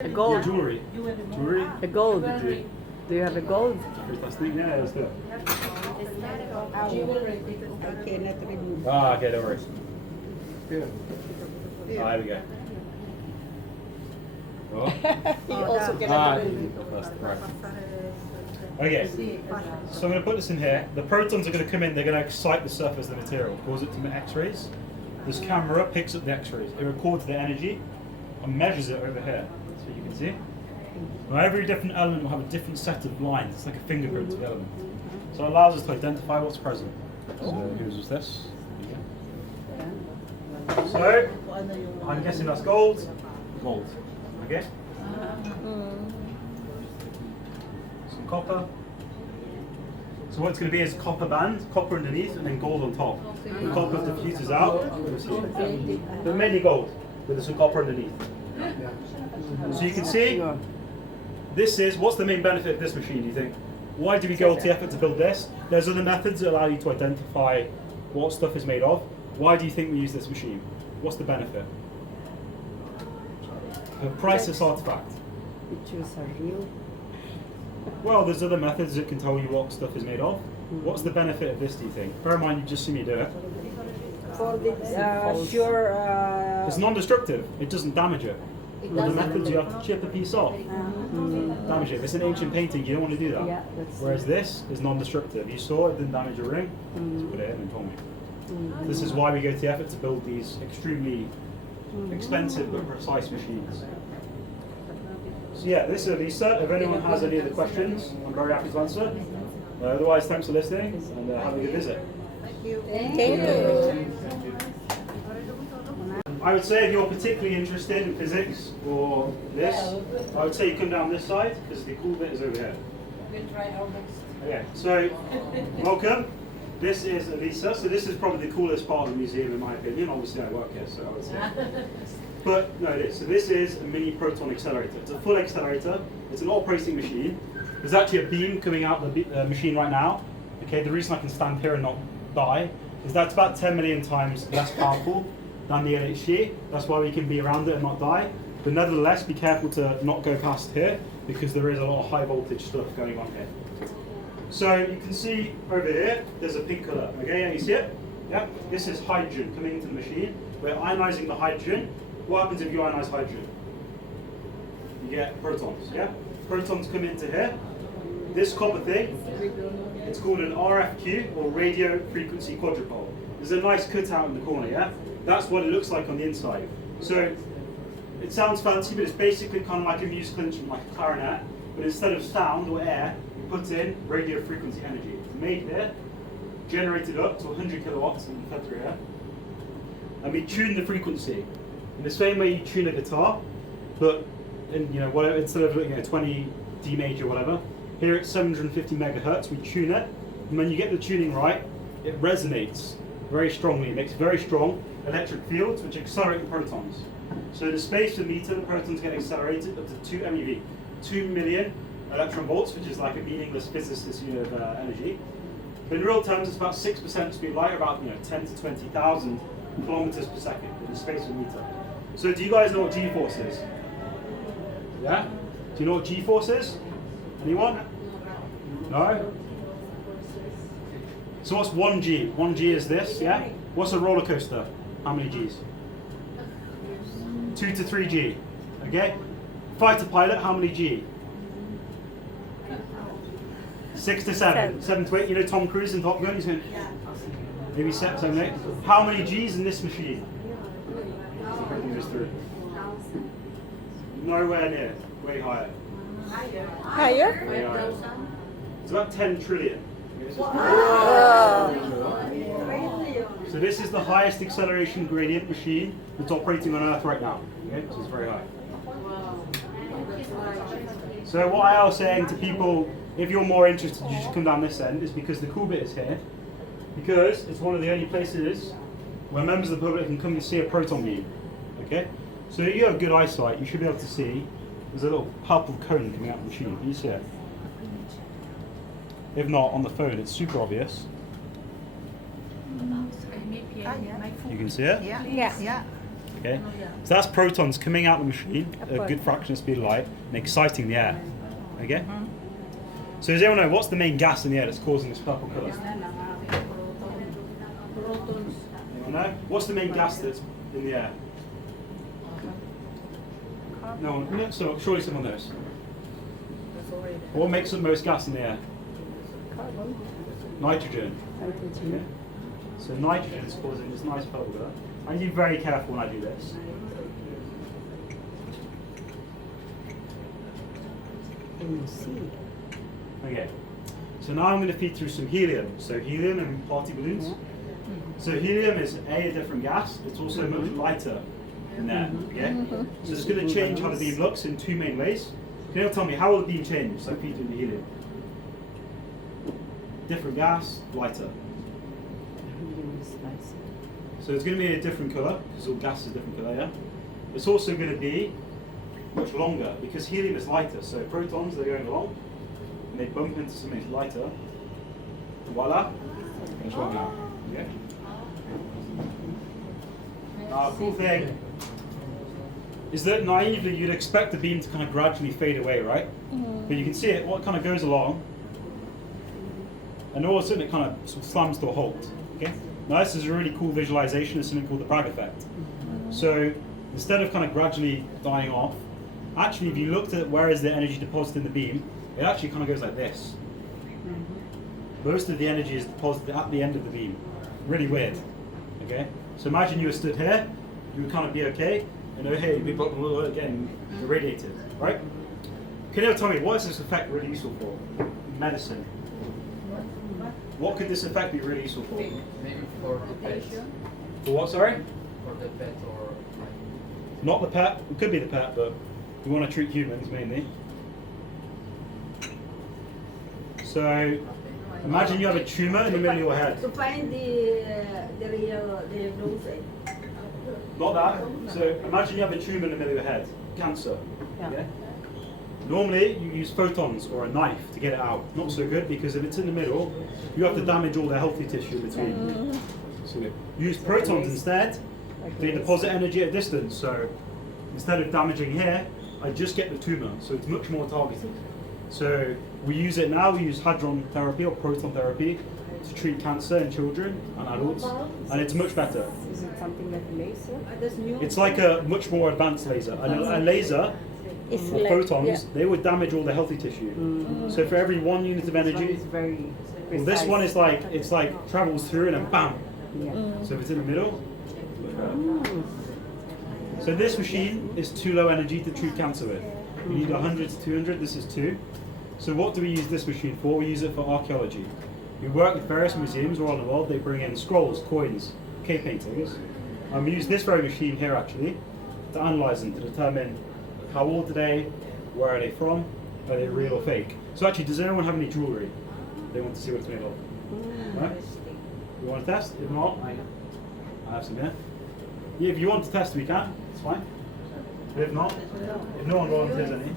A gold. Jewelry. Jewelry? A gold. Do you have a gold? Yeah, let's do it. I cannot remove. Ah, okay, no worries. Yeah. Ah, there we go. Oh. He also cannot remove. Right. Okay, so I'm going to put this in here. The protons are going to come in, they're going to excite the surface of the material, cause it to emit X-rays. This camera picks up the X-rays, it records the energy and measures it over here, so you can see. Now every different element will have a different set of lines, it's like a fingerprint of the element. So it allows us to identify what's present. So here's this. So, I'm guessing that's gold. Gold. Okay? Some copper. So what it's going to be is copper band, copper underneath, and then gold on top. The copper diffuses out, but mainly gold, with some copper underneath. So you can see, this is, what's the main benefit of this machine, do you think? Why do we go to the effort to build this? There's other methods that allow you to identify what stuff is made of. Why do you think we use this machine? What's the benefit? A priceless artifact. Pictures are real. Well, there's other methods that can tell you what stuff is made of. What's the benefit of this, do you think? Bear in mind, you just see me do it. For the sure. It's non-destructive. It doesn't damage it. With the methods, you have to chip a piece off. Damage it. If it's an ancient painting, you don't want to do that. Yeah, Whereas this is non-destructive. You saw it, didn't damage your ring. Just put it in and told me. This is why we go to the effort to build these extremely expensive but precise machines. So yeah, this is Lisa. If anyone has any other questions, I'm very happy to answer. Otherwise, thanks for listening and have a good visit. Thank you. I would say if you're particularly interested in physics or this, I would say you come down this side because the cool bit is over here. We'll try our best. Okay, so welcome. This is Elisa. So this is probably the coolest part of the museum in my opinion. Obviously I work here, so I would say. But no, it is. So this is a mini proton accelerator. It's a full accelerator. It's an operating machine. There's actually a beam coming out of the machine right now. Okay, the reason I can stand here and not die is that's about 10 million times less powerful than the LHC. That's why we can be around it and not die. But nevertheless, be careful to not go past here because there is a lot of high voltage stuff going on here. So you can see over here, there's a pink colour. Okay, yeah, you see it? Yeah. This is hydrogen coming into the machine. We're ionizing the hydrogen. What happens if you ionize hydrogen? You get protons. Yeah. Protons come into here. This copper thing, it's called an RFQ or radio frequency quadrupole. There's a nice cutout in the corner. Yeah. That's what it looks like on the inside. So it sounds fancy, but it's basically kind of like a musical instrument, like a clarinet. But instead of sound or air, put in radio frequency energy. It's made here, generated up to 100 kilowatts and fed through here. And we tune the frequency in the same way you tune a guitar, but in, you know, whatever, instead of 20 D major or whatever, here it's 750 megahertz. We tune it, and when you get the tuning right, it resonates very strongly. It makes very strong electric fields which accelerate the protons. So in the space of a meter, the protons get accelerated up to 2 MeV, 2 million electron volts, which is like a meaningless physicist unit of energy. But in real terms, it's about 6% speed of light, about 10 to 20,000 kilometers per second in the space of a meter. So do you guys know what G-force is? Yeah? Do you know what G-force is? Anyone? No? So what's 1G? 1G is this, yeah? What's a roller coaster? How many Gs? 2 to 3 G. Okay? Fighter pilot, how many G? 6 to 7. 7 to 8. You know Tom Cruise in Top Gun? He's going maybe 7 to 8. How many G's in this machine? Nowhere near. Way higher. Higher? Way higher. It's about 10 trillion. So this is the highest acceleration gradient machine that's operating on Earth right now. Okay? So it's very high. So what I was saying to people, if you're more interested, you should come down this end, is because the cool bit is here. Because it's one of the only places where members of the public can come and see a proton beam. Okay? So if you have good eyesight, you should be able to see there's a little purple cone coming out of the machine. Can you see it? If not, on the phone, it's super obvious. My phone. You can see it? Yeah. Okay, so that's protons coming out of the machine at a good fraction of the speed of light and exciting the air. Okay. So does anyone know what's the main gas in the air that's causing this purple colour? Anyone know? What's the main gas that's in the air? No one. No, so surely someone knows. What makes up most gas in the air? Carbon. Nitrogen. Nitrogen. Okay. So nitrogen is causing this nice purple colour. I need to be very careful when I do this. And you see. Okay. So now I'm going to feed through some helium. So helium and party balloons. So helium is a different gas. It's also much lighter in there. Okay. So it's going to change how the beam looks in two main ways. Can you tell me how will the beam change? So I feed through the helium. Different gas, lighter. Helium is nice. So it's going to be a different colour because all gas is a different colour. Yeah. It's also going to be much longer because helium is lighter. So protons, they're going along and they bump into something lighter. Voila. It's wrong now. Yeah. Now, cool thing is that naively you'd expect the beam to kind of gradually fade away, right? But you can see it, what kind of goes along, and all of a sudden it kind of sort of slams to a halt. Okay. Now this is a really cool visualization of something called the Bragg effect. So instead of kind of gradually dying off, actually if you looked at where is the energy deposited in the beam, it actually kind of goes like this. Most of the energy is deposited at the end of the beam. Really weird. Okay? So imagine you were stood here, you would kind of be okay, and oh hey, we've got getting irradiated, right? Can you tell me what is this effect really useful for? Medicine. What could this effect be really useful for? Maybe for the pet. For what, sorry? For the pet or... Not the pet, it could be the pet, but we want to treat humans mainly. So, imagine you have a tumour in the middle of your head. To find the real diagnosis. Not that. So, imagine you have a tumour in the middle of your head. Cancer. Yeah. Normally, you use photons or a knife to get it out. Not so good because if it's in the middle, you have to damage all the healthy tissue in between. So, use protons instead. They deposit energy at a distance. So, instead of damaging here, I just get the tumour. So, it's much more targeted. So, we use it now. We use hadron therapy or proton therapy to treat cancer in children and adults, and it's much better. Is it something like a laser? It's like a much more advanced laser. A laser or photons, they would damage all the healthy tissue. So for every 1 unit of energy, It's very well, this one is like it's like travels through and then bam. Yeah. So if it's in the middle. So this machine is too low energy to treat cancer with. You need 100 to 200. This is 2. So what do we use this machine for? We use it for archaeology. We work with various museums all around the world. They bring in scrolls, coins, cave paintings. And we use this very machine here actually to analyze them, to determine how old are they, where are they from, are they real or fake. So actually, does anyone have any jewellery they want to see what it's made of? Right? You want to test? If not, I have some here. Yeah, if you want to test, we can. It's fine. But if not, if no one volunteers any.